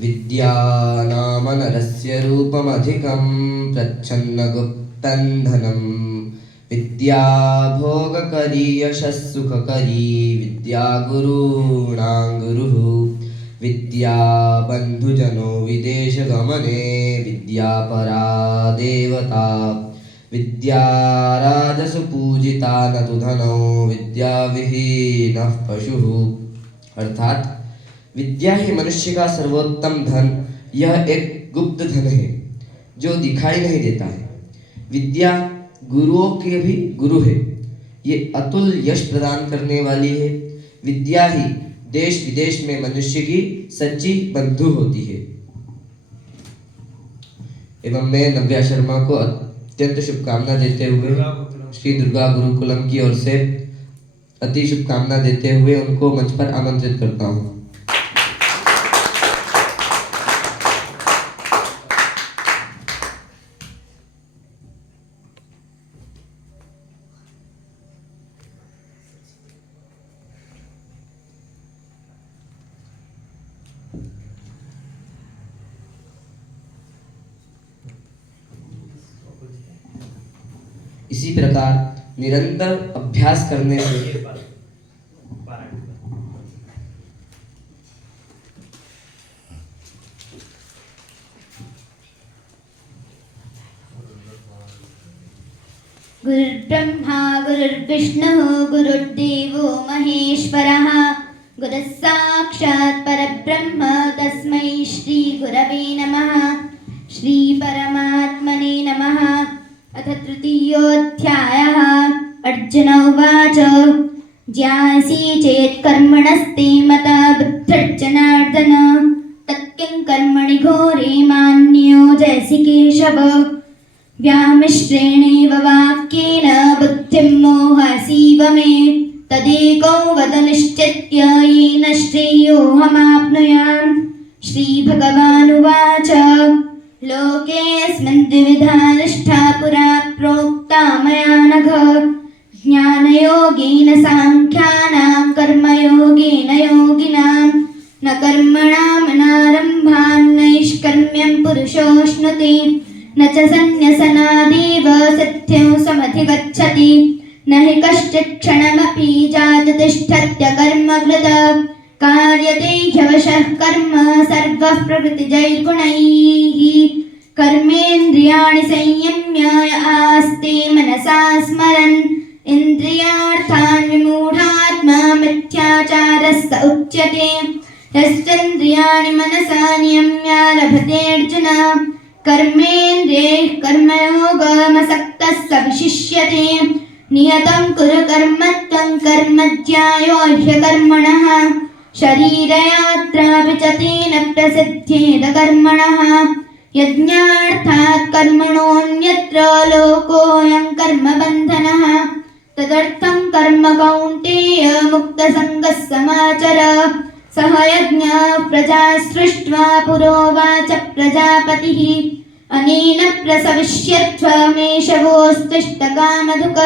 विद्या नाम नरस्य रूपमधिकं प्रच्छन्नगुप्तं धनं। विद्या भोगकरी यशस्सुखकरी विद्या गुरूणां गुरुः। विद्या बन्धुजनो विदेशगमने विद्या परा देवता। विद्या राजसु पूजिता न तु धनो विद्या विहीनः पशुः। अर्थात विद्या ही मनुष्य का सर्वोत्तम धन, यह एक गुप्त धन है जो दिखाई नहीं देता है। विद्या गुरुओं के भी गुरु है, ये अतुल यश प्रदान करने वाली है। विद्या ही देश विदेश में मनुष्य की सच्ची बंधु होती है। एवं मैं नव्या शर्मा को अत्यंत शुभकामना देते हुए श्री दुर्गा गुरुकुलम की ओर से अति शुभकामना देते हुए उनको मंच पर आमंत्रित करता हूँ। इसी प्रकार निरंतर अभ्यास करने से गुरुर्ब्रह्मा गुरुर्विष्णुः गुरुर्देवो महेश्वरः गुरुः साक्षात् परब्रह्म तस्मै श्री गुरवे नमः। श्री परमात्मने नमः। अथ तृतीयोऽध्यायः। अर्जुन उवाच ज्ञासी चेत् कर्मणस्ते मता बुद्धिर्जनार्दन तत्किं कर्मणि घोरे मान्योजयसि केशव। व्यामिश्रेणेव वाक्येन बुद्धिं मोहसीव मे तदेको वद निश्चित्य येन श्रेयोऽहमाप्नुयाम्। श्रीभगवानुवाच लोकेऽस्मिन् द्विविधा निष्ठा पुरा प्रोक्ता मया नघ। ज्ञानयोगेन साङ्ख्यानां कर्मयोगेन योगिनां न कर्मणामनारम्भान् नैष्कर्म्यं पुरुषोऽश्नुते न च सन्न्यसनादेव सिद्धिं समधिगच्छति। न हि कश्चित् क्षणमपि जाततिष्ठत्यकर्मकृत कार्यते ह्यवशः कर्म सर्वः प्रकृतिजैर्गुणैः। कर्मेन्द्रियाणि संयम्य आस्ते मनसा स्मरन् इन्द्रियार्थान् विमूढात्मा मिथ्याचारः स उच्यते। यश्चन्द्रियाणि मनसा नियम्य लभते अर्जुन कर्मेन्द्रियैः कर्मयोगमसक्तः स विशिष्यते। नियतं कुरु कर्म त्वं कर्म ज्यायो ह्यकर्मणः शरीरयात्रापि च तेन प्रसिद्ध्येद कर्मणः। यज्ञार्थात् कर्मणोऽन्यत्र लोकोऽयं कर्मबन्धनः तदर्थं कर्म कौन्तेय मुक्तसङ्गः समाचर। सह यज्ञः प्रजा सृष्ट्वा पुरोवाच प्रजापतिः अनेन प्रसविष्यत्वमेषवोऽस्तिष्ठ कामधुक्।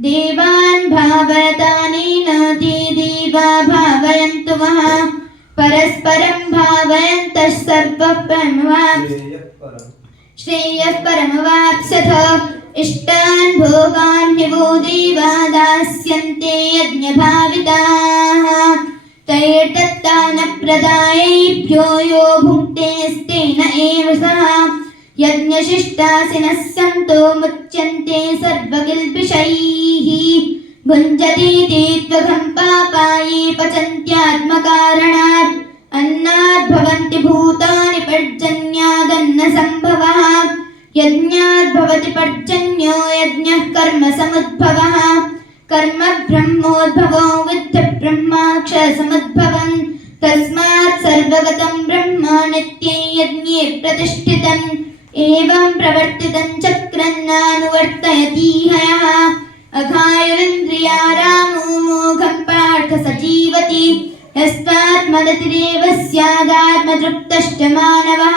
देवान् भावयतानेन ते देवा भावयन्तु मः परस्परं भावयन्तः सर्वः श्रेयः परमवाप्स्यथ। इष्टान् भोगान् हि वो देवा दास्यन्ते यज्ञभाविताः तैर्दत्तान् प्रदायैभ्यो यो भुङ्क्तेस्तेन एव सः। यज्ञशिष्टासिनः सन्तो मुच्यन्ते सर्वकिल्बिषैः भुञ्जते ते त्वघं पापा ये पचन्त्यात्मकारणात्। अन्नात् भवन्ति भूतानि पर्जन्यादन्नसम्भवः। यज्ञात् भवति पर्जन्यो यज्ञः कर्म समुद्भवः। कर्म ब्रह्मोद्भवो विद्धि ब्रह्माक्षरसमुद्भवम्। तस्मात् सर्वगतं ब्रह्म नित्ये यज्ञे प्रतिष्ठितम्। एवं प्रवर्तितं चक्रं नानुवर्तयति हयः। अघायुरिन्द्रियारामो मोघं पार्थ स जीवति। यस्त्वात्मरतिरेव स्यादात्मतृप्तश्च मानवः।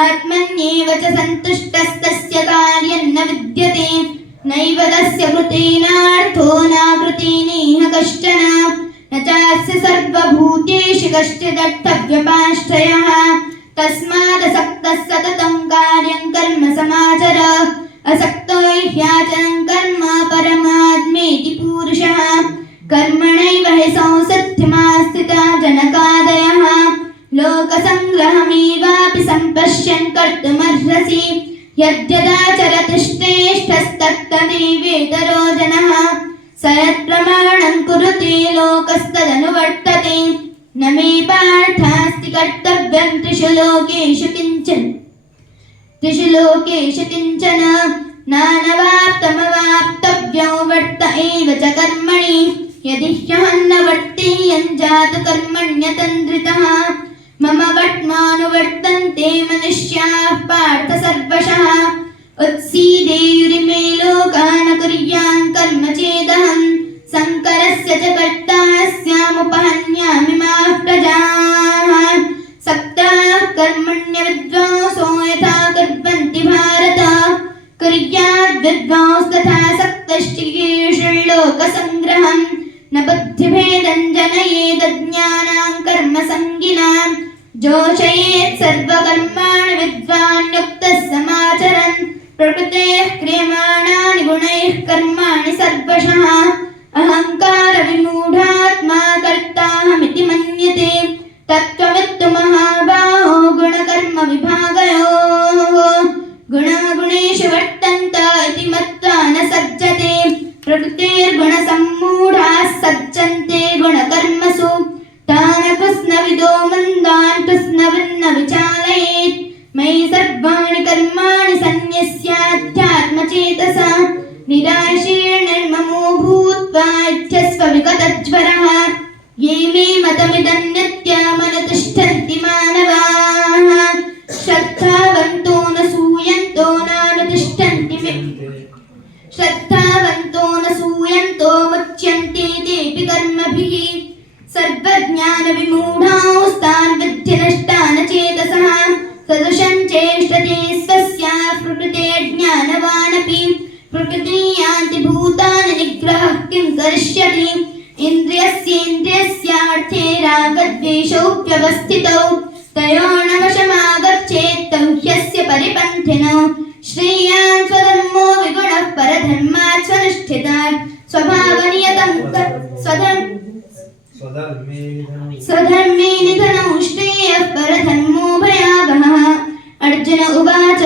आत्मन्येव च सन्तुष्टस्तस्य कार्यं न विद्यते। नैव तस्य कृतेनार्थो नाकृतेनेह कश्चन। न चास्य सर्वभूतेषु कश्चिदर्थव्यपाश्रयः तस्मादसक्तः सततं कार्यं कर्म समाचर असक्तो ह्याचरन् कर्म परमात्मेति पुरुषः कर्मणैव हि संसिद्धिमास्थिता जनकादयः लोकसङ्ग्रहमेवापि सम्पश्यन् कर्तुमर्हसि यद्यदाचरतिष्ठेष्ठस्तत्तदेवेतरो जनः स यत्प्रमाणं कुरुते लोकस्तदनुवर्तते न मे पार्थास्ति कर्तव्यं त्रिषु लोकेषु किञ्चन नानवाप्तमवाप्तव्यो वर्त एव च कर्मणि यदि ह्यहं न वर्तेयं जातु कर्मण्यतन्द्रितः मम वर्त्मानुवर्तन्ते मनुष्याः पार्थ सर्वशः उत्सीदेयुरिमे लोका न कुर्यां कर्म चेदहं शङ्करस्य च कर्ता स्यामुपहन्यामिमाः प्रजाः सक्ताः कर्मण्यविद्वांसो यथा कुर्वन्ति भारत कुर्याद्विद्वांस्तथा सक्तश्चिकीर्षुल्लोकसङ्ग्रहम् न बुद्धिभेदं जनयेदज्ञानां कर्मसङ्गिनां जोषयेत् सर्वकर्माणि विद्वान् युक्तः समाचरन् प्रकृतेः क्रियमाणानि गुणैः कर्माणि सर्वशः अहङ्कारविमूढात्मा कर्ताहमिति मन्यते तत्त्ववित्तु महाबाहो गुणकर्मविभागयोः गुणागुणेषु वर्तन्त इति मत्वा न सज्जते प्रकृतेर्गुणसम्मूढाः सज्जन्ते गुणकर्मसु तान् कृत्स्नविदो मन्दान् कृत्स्नविन्न विचालयेत् मयि सर्वाणि कर्माणि सन्न्यस्याध्यात्मचेतसा निराशीर्निर्ममो भूत्वा इत्यस्व विगतज्वरः ये मे मतमिदं नित्यमनुतिष्ठन्ति मानवाः श्रद्धावन्तो न सूयन्तो मुच्यन्ते तेऽपि कर्मभिः सर्वज्ञानविमूढांस्तान् विद्धि नष्टान् चेतसः सदृशं चेष्टते स्वस्याः प्रकृतेर्ज्ञानवानपि प्रकृतिं यान्ति भूतानि निग्रहः किं करिष्यति इन्द्रियस्येन्द्रियस्यार्थे रागद्वेषौ व्यवस्थितौ तयोर्नवशमागच्छेत् तौ ह्यस्य परिपन्थिनौ श्रेयान् स्वधर्मो विगुणः परधर्मात् स्वनिष्ठितात् स्वभावनियतं स्वधर्मे निधनौ श्रेयः परधर्मो भयावहः अर्जुन उवाच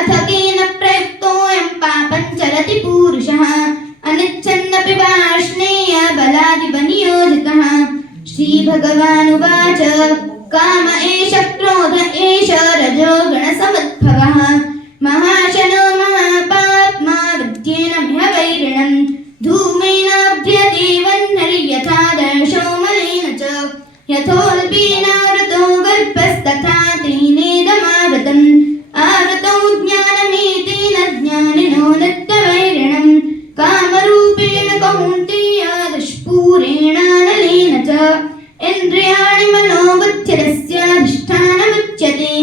अथ केन प्रयुक्तोऽयं पापं चरति पूरुषः अनिच्छन्नपि वार्ष्णेय बलादिव नियोजितः श्रीभगवानुवाच काम एष क्रोध एष रजो गणसमुद्भवः महाशनो महापाप्मा विद्येनमिह वैरिणम् धूमेनाभ्रियते वह्निर्यथादर्शो मलेन च यथोल्बेनावृतो गर्भस्तथा तेनेदमावृतम् आवृतौ ज्ञानमेतेन ज्ञानिनो नित्यवैरिणम् कामरूपेण कौन्तेय दुष्पूरेणानलेन च इन्द्रियाणि मनोबुद्धिरस्याधिष्ठानमुच्यते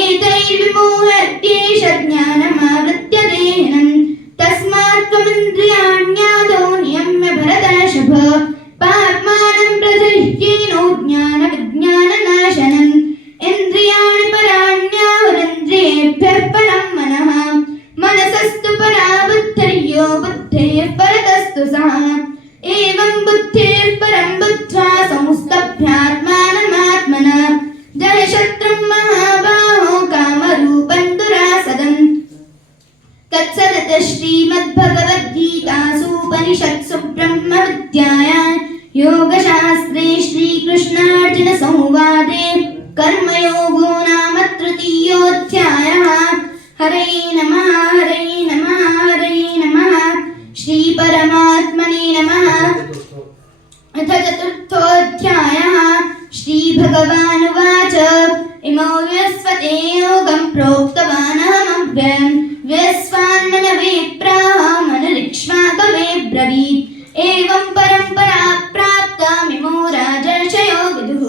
एतैर्विमोह्यत्येष ज्ञानमावृत्य देहिनम् तस्मात् त्वमिन्द्रियाण्यादौ नियम्य भरतर्षभ पाप्मानं प्रजह्येनो ज्ञानविज्ञाननाशनम् इन्द्रियाणि पराण्याहुरिन्द्रियेभ्यः परं मनः मनसस्तु परा बुद्धिर्यो बुद्धेः परतस्तु सः एवं बुद्धेः परं बुद्ध्वा संस्तभ्यात्मानमात्मना जयशत्रुं महाबाहो कामरूपं दुरासदम् तत्सदिति श्रीमद्भगवद्गीतासूपनिषत्सु ब्रह्मविद्यायां योगशास्त्रे श्रीकृष्णार्जुनसंवादे कर्मयोगो नाम तृतीयोऽध्यायः। हरे नमः हरे नमः हरे नमः श्रीपरमात्मने नमः। अथ चतुर्थोऽध्यायः। श्रीभगवानुवाच इमौ विवस्वते योगं प्रोक्तवानहमव्ययम् व्यस्वान्मनवे प्राहमनुरिक्ष्वाकवे ब्रवीत् एवं परम्परा प्राप्तामिमो राजर्षयो विदुः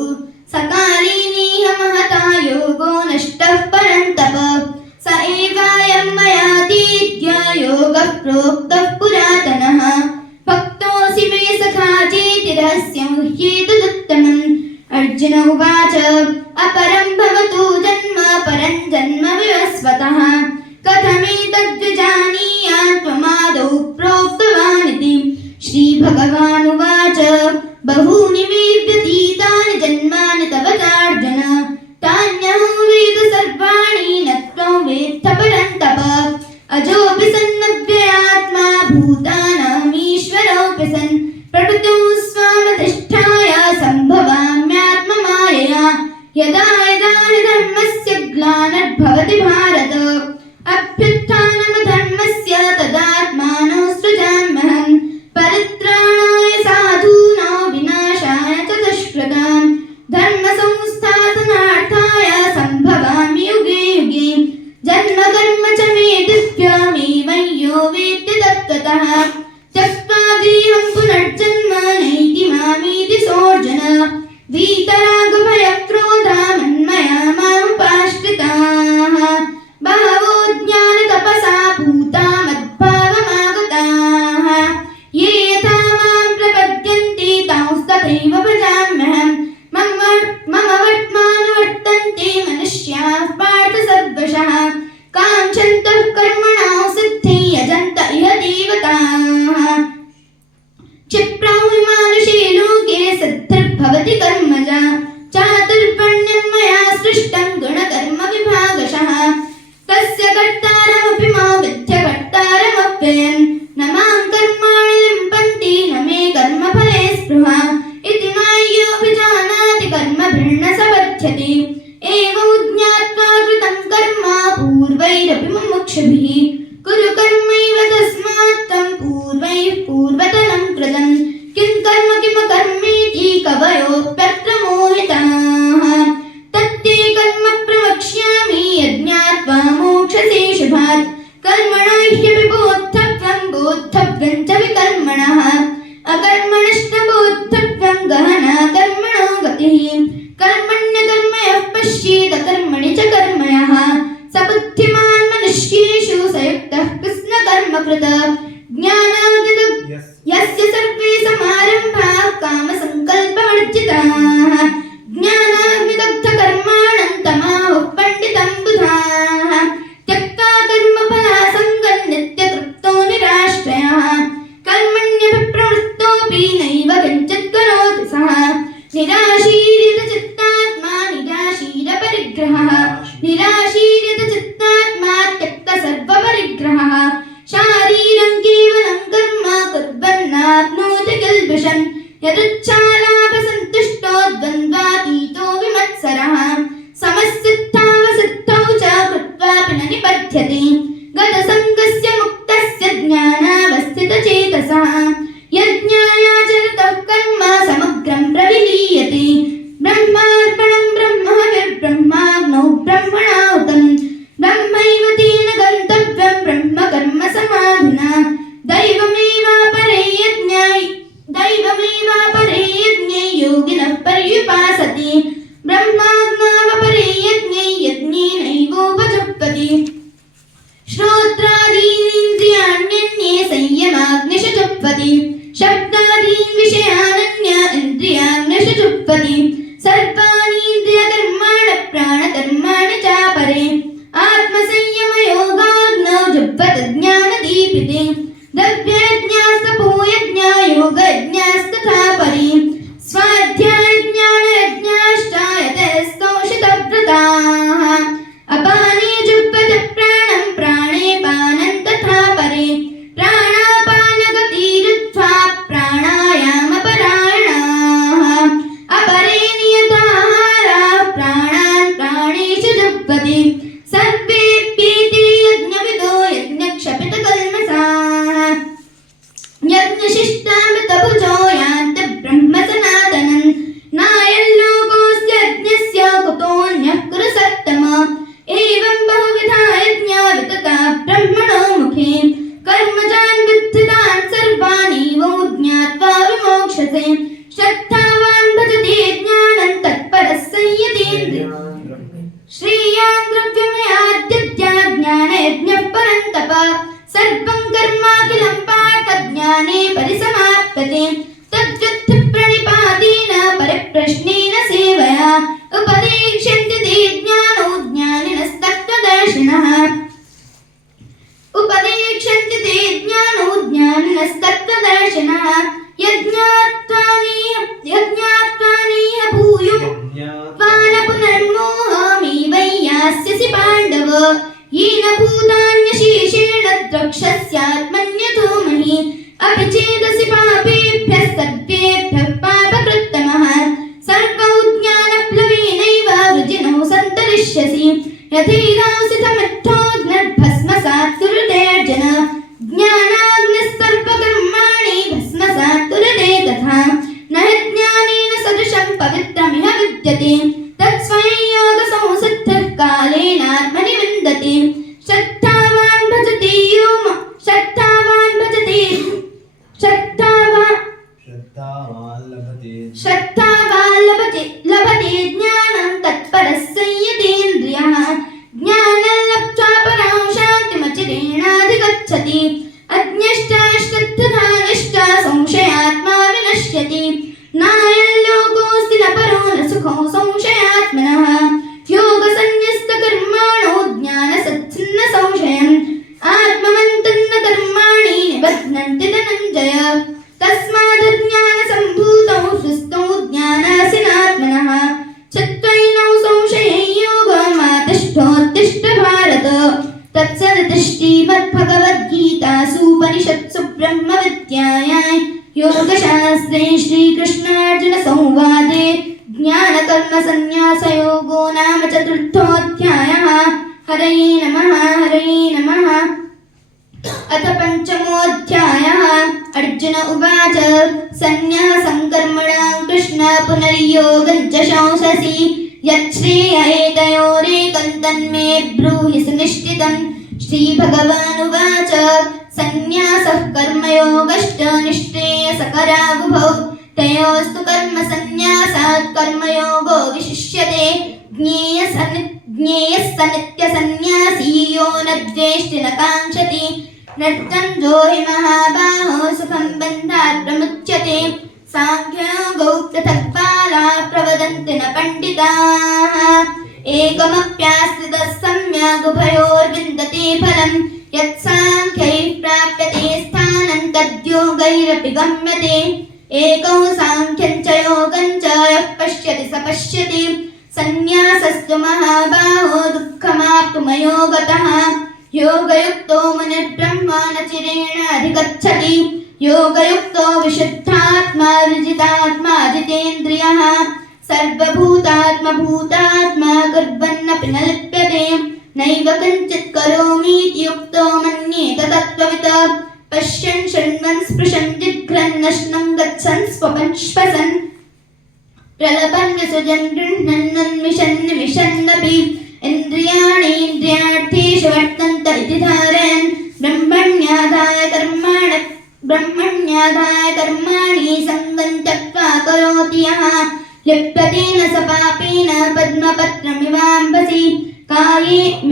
सकालीनेह महता योगो नष्टः परन्तप स एवायं मयातीत्य योगः प्रोक्तः पुरातनः भक्तोऽसि मे सखा चेति रहस्यं अपरं भवतु जन्म परं जन्म विवस्वतः कथमेतद्विजानीयात् त्वमादौ प्रोक्तवानिति श्रीभगवानुवाच बहूनि मे व्यतीतानि जन्मानि तव चार्जुन तान्यहं वेद सर्वाणि न त्वं वेत्थ परन्तप अजोऽपि सन्नव्ययात्मा भूतानामीश्वरोऽपि सन् प्रकृतौ स्वामधिष्ठाय सम्भवाम्यात्ममायया यदा यदा हि धर्मस्य ग्लानिर्भवति भारत अभ्युत्थानमधर्मस्य तदात्मानो सृजाम्यहम् परित्राणाय साधूनां विनाशाय च दुष्कृताम् धर्मसंस्थापनार्थाय सम्भवामि युगे युगे जन्म कर्म च मे दिव्यमेवं यो वेत्ति तत्त्वतः त्यक्त्वा देहं पुनर्जन्म नैति मामेति सोऽर्जुन वीतरागभयक्रोधा मन्मया मामुपाश्रिताः बहवो ज्ञानतपसा पूता मद्भावमागताः ये यथा मां प्रपद्यन्ते तांस्तथैव भजाम्यहम् मम वर्त्मानुवर्तन्ते मनुष्याः पार्थ सर्वशः काङ्क्षन्तः कर्मणां सिद्धिं यजन्त इह देवताः क्षिप्रं हि मानुषे लोके सिद्धिर्भवति कर्मजा चातुर्वर्ण्यं मया सृष्टं गुणकर्मविभागशः तस्य कर्तारमपि मा विद्य कर्तारमप्ययन् न मां कर्माणि लिम्पन्ति न मे कर्मफले स्पृहा इति माय्योऽभिजानाति कर्मभिर्न स बध्यते एवं ज्ञात्वा कृतं कर्म पूर्वैरपि मुमुक्षुभिः कुरु कर्मैव तस्मात् तं पूर्वैः पूर्वतनं कृतं किं कर्म किमकर्मेति कवयोऽप्यत्र मोहिताः तत्ते कर्म प्रवक्ष्यामि यज्ञात्वा मोक्षसे शुभात् कर्मणो ह्यपि बोद्धव्यं च विकर्मणः अकर्मणश्च बोद्धव्यं गहना कर्मणो गतिः कर्मण्यकर्मयः पश्येत कर्मणि च कर्मयः स बुद्धिमान् मनुष्येषु स युक्तः कृष्णकर्मकृत यस्य सर्वे समारम्भाः कामसङ्कल्पवर्जिताः ज्ञानाग्निदग्धकर्माणं तमाहुः पण्डितं बुधाः त्यक्त्वा कर्मफलासङ्गं नित्यतृप्तो निराश्रयः कर्मण्यभिप्रवृत्तोऽपि नैव किञ्चित् करोति सः निराशीरितचित्तात्मा निराशीरपरिग्रहः निराशीरितचित्तात्मा त्यक्तसर्वपरिग्रहः शारीरं केवलं कर्म कुर्वन्नाप्नोति किल्बिषम् यदुच्छालाभसन्तुष्टो द्वन्द्वातीतो विमत्सरः समसिद्धावसिद्धौ च कृत्वापि न निबध्यते गतसङ्गस्य मुक्तस्य ज्ञानावस्थितचेतसः यज्ञायाचरतः कर्म समग्रं प्रविलीयते ब्रह्मार्पणं ब्रह्महविर्ब्रह्माग्नौ ब्रह्मणाहुतं ब्रह्मैव तेन गन्तव्यं ब्रह्मकर्म समाधिना दैवमेवापरे यज्ञे योगिनः पर्युपासते ब्रह्माग्नावपरे यज्ञे नैवोपजुह्वति श्रोत्रादीनीन्द्रियाण्यन्ये संयमाग्निषु जुह्वति शब्दादीन् विषयानन्य इन्द्रियाग्निषु जुह्वति सर्वाणीन्द्रियकर्माणि प्राणकर्माणि चापरे आत्मसंयमयोगाग्नौ जुह्वति ज्ञानदीपिते द्रव्ययज्ञास्तपोयज्ञा योगयज्ञास्तथा परे स्वाध्यायज्ञानयज्ञाश्च यतस्तौषितव्रताः अपाने जुह्वति प्राणं प्राणे पानं तथा परे प्राणापानगतिरुत्वा प्राणायामपरायणाः अपरे नियताहाराः प्राणान् प्राणेषु जुह्वति सर्वेऽप्येते यज्ञविदो यज्ञक्षपितकल्मषाः यज्ञशिष्टामृतभुजो यान्ति ब्रह्मसनातनं नायल्लोकोऽस्य यज्ञस्य कुतोऽन्यः कुरु सत्तम एवं बहुविधा यज्ञा वितता ब्रह्मणो मुखे कर्मजान् विद्धितान् सर्वाणीव ज्ञात्वा विमोक्षसे श्रद्धावान् भजते ज्ञानं तत्परः संयतेन्द्रियः श्रेयान् द्रव्यमयाद्यद्या ज्ञानयज्ञः परन्तप सर्वं कर्माखिलं पार्थ ज्ञाने परिसमाप्यते तद्विद्धि प्रणिपातेन परिप्रश्नेन सेवया उपदेशेन भविष्यसि यथैधांसितमिद्धोऽग्निर्भस्मसात् कुरुते अर्जुन ज्ञानाग्निस्सर्वकर्माणि भस्मसात् कुरुते तथा न हि ज्ञानेन सदृशं पवित्रमिह विद्यते तत्स्वयं योगसंसिद्धः कालेनात्मनि विन्दति श्रद्धावान् भजते लभते ज्ञानं तत्परः संयतेन्द्रियः ज्ञानं लब्ध्वा परां शान्तिमचिरेणाधिगच्छति अज्ञश्चा श्रद्धधा निष्ठा संशयात्मा विनश्यति नायं लोकोऽस्ति न परो न सुखो संशयात्मनः योगसन्न्यस्तकर्माणो ज्ञानसच्छिन्न संशयम् आत्मवन्तन्न कर्माणि निबध्नन्ति धनञ्जय तस्मादज्ञानसम्भूतौ सुस्थौ ज्ञानासिनात्मनः चित्त्वैनौ संशये योगमातिष्ठोत्तिष्ठ भारत तत्सदिति श्रीमद्भगवद्गीतासूपनिषत्सु ब्रह्मविद्यायां योगशास्त्रे श्रीकृष्णार्जुनसंवादे ज्ञानकर्मसन्न्यासयोगो नाम चतुर्थोऽध्यायः। हरये नमः। अथ पञ्चमोऽध्यायः। अर्जुन उवाच सन्न्यासं कर्मणां कृष्ण पुनर्योगं च शंससि यच्छ्रेयैतयोरेकं तन्मे ब्रूहि सुनिश्चितम्। श्रीभगवानुवाच सन्न्यासः कर्मयोगश्च निःश्रेयसकरावुभौ तयोस्तु कर्मसन्न्यासात् कर्मयोगो विशिष्यते ज्ञेयः स नित्यसन्न्यासी यो न द्वेष्टि न काङ्क्षति नर्तञ्जो हि महाबाहो सुखं बन्धात् प्रमुच्यते साङ्ख्ययोगौ पृथक्बालाः प्रवदन्ति न पण्डिताः एकमप्यास्थितः सम्यग् उभयोर्विन्दते फलं यत्साङ्ख्यैः प्राप्यते स्थानं तद्योगैरपि गम्यते एकौ साङ्ख्यं च योगं च यः पश्यति स पश्यति सन्न्यासस्तु महाबाहो दुःखमाप्तुमयो गतः योगयुक्तो मुनिर्ब्रह्मणचिरेण अधिगच्छति योगयुक्तो विशुद्धात्मा विजितात्मा जितेन्द्रियः सर्वभूतात्मा कुर्वन्नपि न लिप्यते नैव किञ्चित् करोमीति युक्तो मन्येत तत्त्ववित् पश्यन् शृण्वन् स्पृशन् जिघ्रन् नश्नं गच्छन् स्वपन् श्वसन् प्रलपन् विसृजन् गृह्णन् उन्मिषन् निमिषन्नपि इन्द्रियाणीन्द्रियार्थेषु वर्तन्त इति धारयन् ब्रह्मण्यादाय कर्माणि सङ्गं त्यक्त्वा करोति यः लिप्यते न स पापेन पद्मपत्रमिवाम्भसि कायेन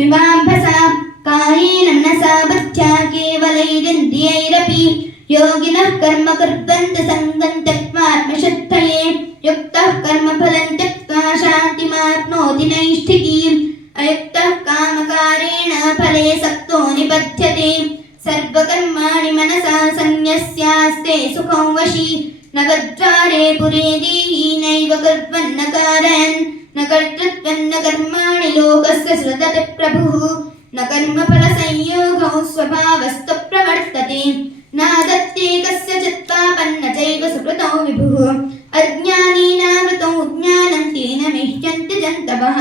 मनसा बुद्ध्या केवलैरिन्द्रियैरपि योगिनः कर्म कुर्वन्ति सङ्गं त्यक्त्वा आत्मशुद्धये युक्तः कर्मफलं त्यक्त्वा शान्तिमाप्नोति नैष्ठिकीम् अयुक्तः कामकारेण फले सक्तो निबध्यते सर्वकर्माणि मनसा सन्न्यस्यास्ते सुखं वशी नवद्वारे पुरे देहि नैव कुर्वन्न कारयन् न कर्तृत्वं न कर्माणि लोकस्य सृजति प्रभुः न कर्मफलसंयोगौ स्वभावस्तु प्रवर्तते नादत्ते कस्यचित् पापं न चैव सुकृतौ विभुः अज्ञानेनावृतौ ज्ञानं तेन मुह्यन्ति जन्तवः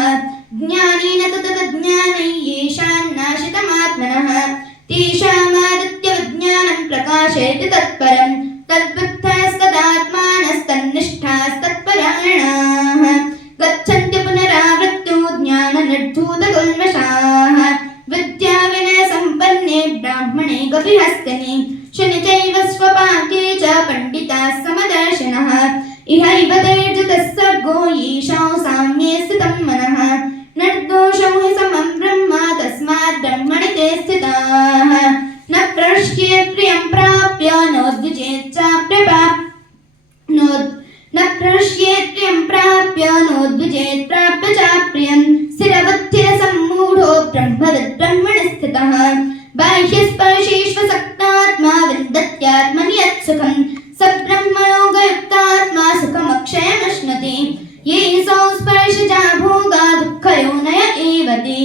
ज्ञानेन तु तदज्ञानै येषां नाशितमात्मनः तेषामादित्यविज्ञानं प्रकाशयति तत्परं तद्बुद्धास्तदात्मानस्तन्निष्ठास्तत्परायणाः गच्छन्ति पुनरावृत्तो ज्ञाननिर्धूतकल्मषाः विद्याविनयसम्पन्ने ब्राह्मणे गविहस्तिनि शुनि चैव स्वपाके च पण्डिताः समदर्शिनः इहैव तैर्जितः सर्गो येषां साम्ये स्थितं मनः निर्दोषं हि समं ब्रह्म तस्मात् ब्रह्मणि ते स्थिताः न प्रश्येत् प्रियं प्राप्य नोद्विजेत् प्राप्य चाप्रियं स्थिरबुद्धिरसम्मूढो ब्रह्मविद् ब्रह्मणि स्थितः बाह्यस्पर्शेष्वसक्तात्मा विन्दत्यात्मनि यत्सुखं स ब्रह्मयोगयुक्तात्मा सुखमक्षयमश्नुते ये संस्पर्शजा भोगा दुःखयोनय एव ते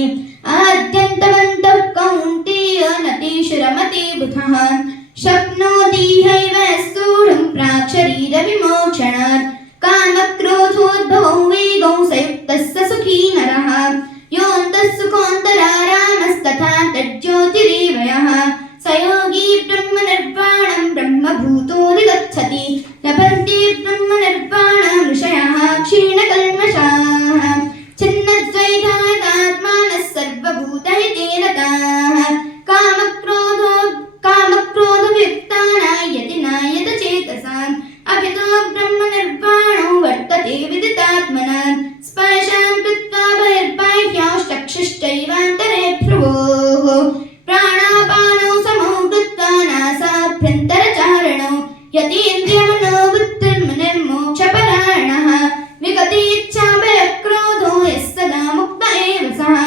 आद्यन्तवन्तः कौन्तेय न तेषु रमते बुधः शक्नोति हैव स्तूढुं प्राक्शरीरविमोक्षणात् कामक्रोधोद्भवौ वेगौ स युक्तः स सुखी नरः यो सर्वभूतहिते रताः कामक्रोधवियुक्तानां यतिनायत चेतसाम् अभितो ब्रह्मनिर्वाणो वर्तते विदितात्मनां स्पर्शां कृत्वा बहिर्बाह्याश्चक्षुश्चैवान्तरे भ्रुवोः प्राणापानौ समौ कृत्वा नासाभ्यन्तरचारणौ यतीन्द्रियमनोबुद्धिर्मुनिर्मोक्षपरायणः विगतेच्छाभयक्रोधो यः सदा मुक्त एव सः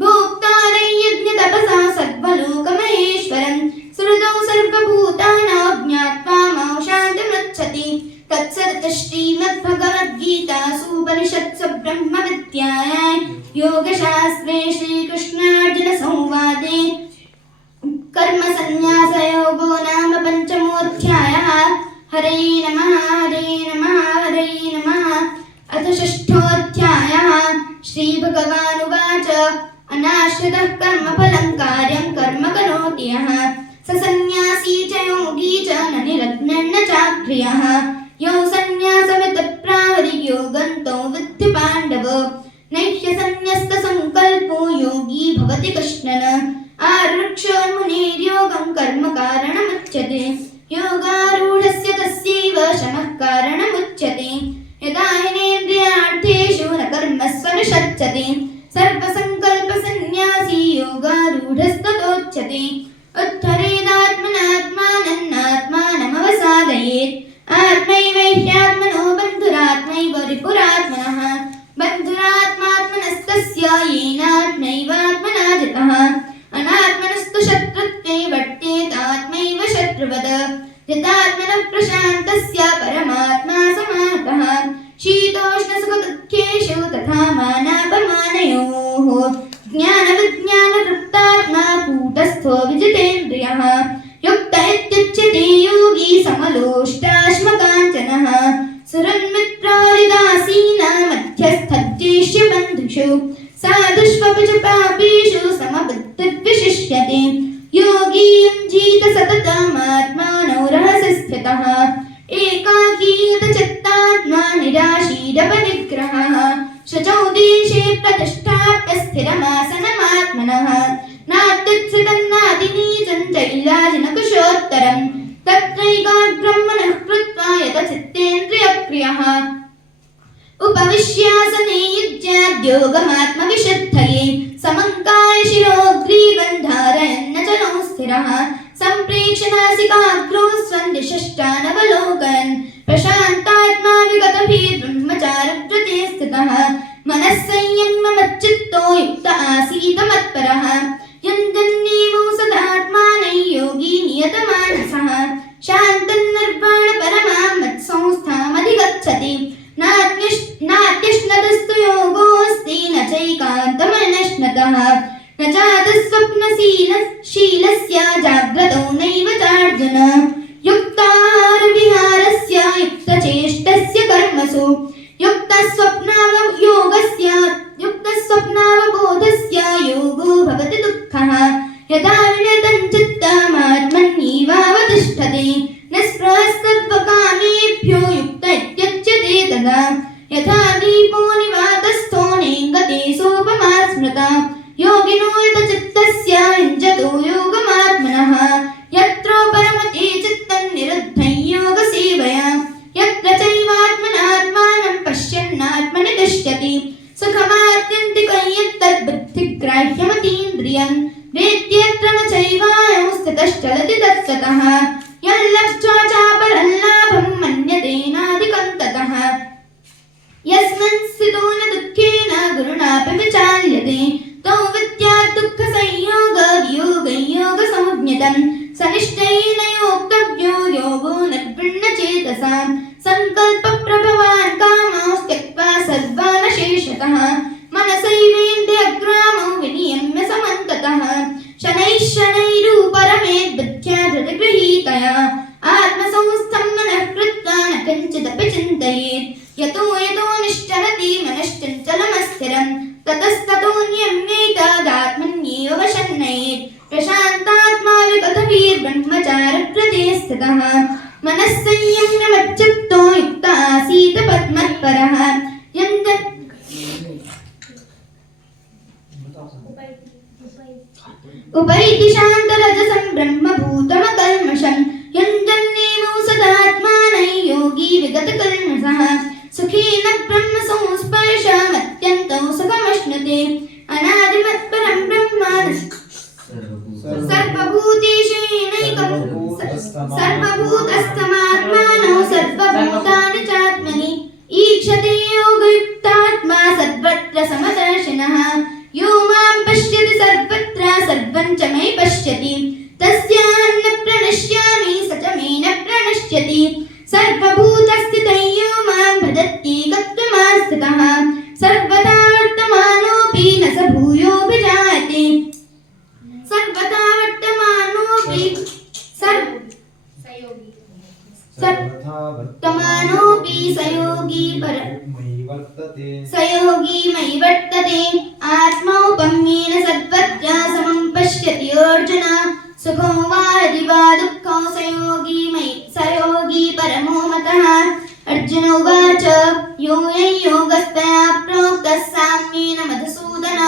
भोक्तारं यज्ञतपसा सर्वलोकमहेश्वरं सुहृदौ सर्वभूतानां ज्ञात्वा मां शान्तिमृच्छति तत्सत् श्रीमद्भगवद्गीतासूपनिषत्सु ब्रह्मविद्यायां योगशास्त्रे श्रीकृष्णार्जुनसंवादे कर्मसन्न्यासयोगो नाम पञ्चमोऽध्यायः। हरे नमः हरे नमः हरे नमः। अथ षष्ठोऽध्यायः। श्रीभगवानुवाच अनाश्रितः कर्मफलं कार्यं कर्म करोति यः स सन्न्यासी च योगी च न निरग्निर्न चाक्रियः यो सन्न्यासमितप्राहरि योगन्तो विद्धि पाण्डव नैह्यसन्न्यस्तसङ्कल्पो योगी भवति कश्चन आरुक्षोर्मुनिर्योगं कर्म कारणमुच्यते योगारूढस्य तस्यैव शमः कारणमुच्यते यदा हिनेन्द्रियार्थेषु न कर्मस्वनुषज्जते सर्वसङ्कल्पसन्न्यासी योगारूढस्ततोच्यते उत्तरेदात्मनात्मानमात्मानमवसादयेत् आत्मैव ह्यात्मनो बन्धुरात्मैव रिपुरात्मनः बन्धुरात्मात्मनस्तस्य येनात्मैवात्मना जितः अनात्मनस्तु शत्रुत्वे वर्तेतात्मैव शत्रुवद जितात्मनः प्रशान्तस्य परमात्मा समाहतः शीतोष्णसुखदुःखेषु तथा मानापमानयोः ज्ञानविज्ञानतृप्तात्मा कूटस्थो विजितेन्द्रियः युक्त इत्युच्यते योगी समलोष्टाश्मकाञ्चनः सुहृन्मित्रोरिदासीना मध्यस्थद्वेष्यबन्धुषु साधुष्वपि च पापीषु समबुद्धिर्विशिष्यते योगी युञ्जीत सततमात्मानो रहसि स्थितः एकाकीयतचित्तात्मा निराशीरपनिग्रहः शुचौ देशे प्रतिष्ठाप्य स्थिरमासनमात्मनः नात्युत्सितन्नादिनीचं चैलाजिनकुशोत्तरम् तत्रैकाग्रं मनः कृत्वा यतचित्तेन्द्रियक्रियः उपविश्यासने युज्याद्योगमात्मविशुद्धये समङ्काय शिरोग्रीवं धारयन्न चलो स्थिरः सम्प्रेक्ष्य नासिकाग्रो स्वन्दिशश्चानवलोकयन् प्रशान्तात्मा विगतभिर्ब्रह्मचारिव्रते स्थितः मनः संयम्यमच्चित्तो युक्त आसीत् मत्परः यञ्जन्येवौ सदात्मानं योगी नियतमानसः शान्तन्निर्वाणपरमां मत्संस्थामधिगच्छति नात्यश्नतस्तु योगोऽस्ति न चैकान्तमनश्नतः न चादस्वप्नशीलस्य जाग्रतो नैव चार्जुन युक्ताहारविहारस्य युक्तचेष्टस्य कर्मसु युक्तस्वप्नावबोधस्य योगो भवति दुःखः यदा विनतं चित्तमात्मन्येवावतिष्ठते निःस्पृहः सर्वकामेभ्यो युक्त इत्युच्यते तदा यथा दीपो निवातस्थो नेङ्गते सोपमा स्मृता योगिनो यतचित्तस्य युञ्जतो योगमात्मनः यत्रोपरमते चित्तं निरुद्धं योगसेवया यत्र चैवात्मनात्मानं पश्यन्नात्मनि तिष्ठति सुखमात्यन्तिकं यत्तद्बुद्धिग्राह्यमतीन्द्रियं वेद्यत्र न चैवायं स्थितश्चलति तत्ततः यल्लब्ध्वा चापरं लाभं मन्यतेनाधिकं ततः यस्मिन् स्थितो न दुःखेन गुरुणापि विचाल्यते तौ विद्यात् दुःखसंयोगवियोगसंज्ञितं सनिष्ठैन योक्तव्यो योगो निर्विण्णचेतसा सङ्कल्पप्रभवान् कामांस् त्यक्त्वा सर्वान् शेषतः मनसैवेन्द्रियग्रामौ विनियम्य समन्ततः शनैः शनैरुपरमेत् बुद्ध्या धृतिगृहीतया आत्मसंस्थं मनः कृत्वा न किञ्चिदपि चिन्तयेत् यतो निश्चरति मनश्चञ्चलमस्थिरं ततस्ततो नियम्यैतादात्मन्येव वशन्नयेत् प्रशान्तात्मा विगतभिर्ब्रह्मचारिव्रते स्थितः मनः संयम्यमच्चित्तो युक्त आसीत् पद्मत्परः उपैति शान्तरजसं ब्रह्मभूतमकल्मषं यञ्जन्नेवो सदात्मानं योगी विगतकल्मषः सुखेन ब्रह्मसंस्पर्शमत्यन्तं सुखमश्नुते अनादिमत्परं ब्रह्म सर्वभूतेषु सर्वभूतानि चात्मनि ईक्षते योगयुक्तात्मा सर्वत्र समदर्शिनः यो मां पश्यति सर्वत्र सर्वं च मे पश्यति तस्यान्न प्रणश्यामि स च मे न प्रणश्यति सर्वभूतस्थितः यो मां भजत्येकत्वमास्थितः सर्वदा वर्तमानोऽपि न स भूयोऽभिजायते सर्वदा वर्तमानोऽपि सयोगी मयि वर्तते आत्मौपम्येन सर्वत्र समं पश्यति अर्जुन सुखो वा यदि वा दुःखो सयोगी परमो मतः अर्जुन उवाच योऽयं योगस्तया प्रोक्तः साम्येन मधुसूदन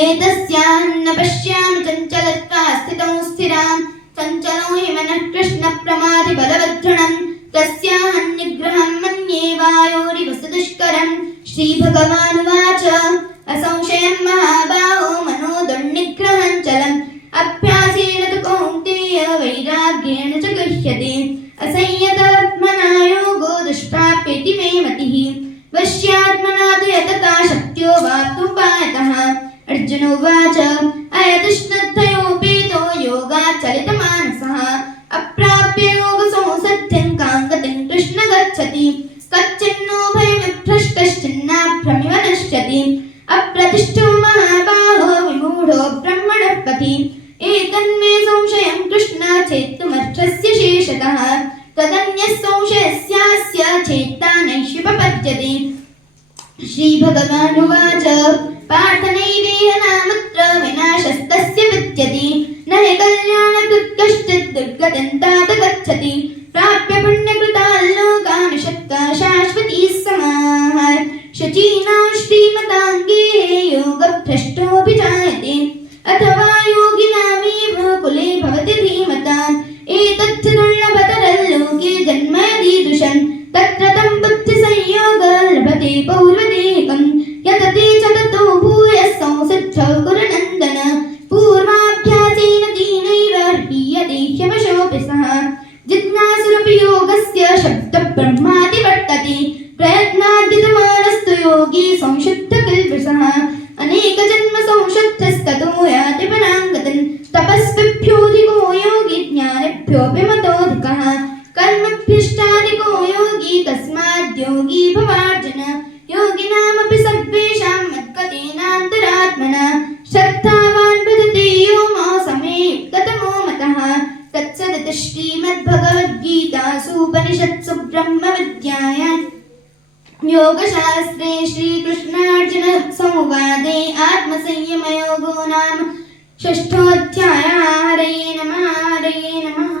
एतस्यान्न पश्यामि चञ्चलत्वा स्थितौ स्थिरां चञ्चलो हि मनः कृष्णप्रमाथि बलवद्धृणं तस्याहं निग्रहं मन्ये वायोरिव सुदुष्करं श्रीभगवानुवाच असंशयं महाबाहो मनो दुर्निग्रहं चलम् अभ्यासेन तु कौन्तेय वैराग्येण च गृह्यते असंयतात्मना योगो दुष्प्राप्येति मे मतिः वश्यात्मना तु यतता शक्यो वाप्तुपायतः अर्जुन उवाच अयतुष्णद्धयोपेतो योगाच्चलितमानसः अप्राप्य योगसंसिद्धिं कां गतिं कृष्ण गच्छति कच्चिन्नो भयविभ्रष्टश्चिन्नाभ्रमिव नश्यति अप्रतिष्ठो महाबाहो विमूढो ब्रह्मणः पथि एतन्मे संशयं कृष्ण चेत्तुमर्थस्य शेषतः तदन्यः संशयस्यास्य चेत्ता नैष्युपपद्यते श्रीभगवानुवाच पार्थ नैवेह नामुत्र विनाशस्तस्य विद्यते न हि कल्याणकृत् कश्चित् दुर्गतिं तात गच्छति प्राप्य पुण्यकृतान् लोकान् शक्ता शाश्वती समाः शुचीनां श्रीमताङ्गे योगभ्रष्टोऽभिजायते अथवा योगिनामेव कुले भवति धीमताम् एतत् दुर्लभतरल्लोके जन्म यदीदृशं तत्र तं बुद्धिसंयोगः लभते पौर्वदेकम् यतते च ततो भूयः संसिद्धौ कुरुनन्दन पूर्वाभ्यासेन तेनैव ह्रियते ह्यवशोऽपि सः जिज्ञासुरपि योगस्य शब्दब्रह्माति वर्तते प्रयत्नाद्यतमानस्तु योगी संशुद्धकिल्बिषः अनेकजन्म संशुद्धस्ततो याति पराङ्गतिं तपस्विभ्योऽधिको योगी ज्ञानिभ्योऽपि मतोऽधिकः कर्मभ्यष्टाधिको योगी तस्माद्योगी भवार्जुन योगिनामपि सर्वेषां मद्गतेनान्तरात्मना श्रद्धावान् भजते यो मां समे युक्ततमो मतः तत्सदिति श्रीमद्भगवद्गीतासूपनिषत्सु ब्रह्मविद्यायां योगशास्त्रे श्रीकृष्णार्जुन संवादे आत्मसंयमयोगो नाम षष्ठोऽध्यायः। हरये नमः हरये नमः।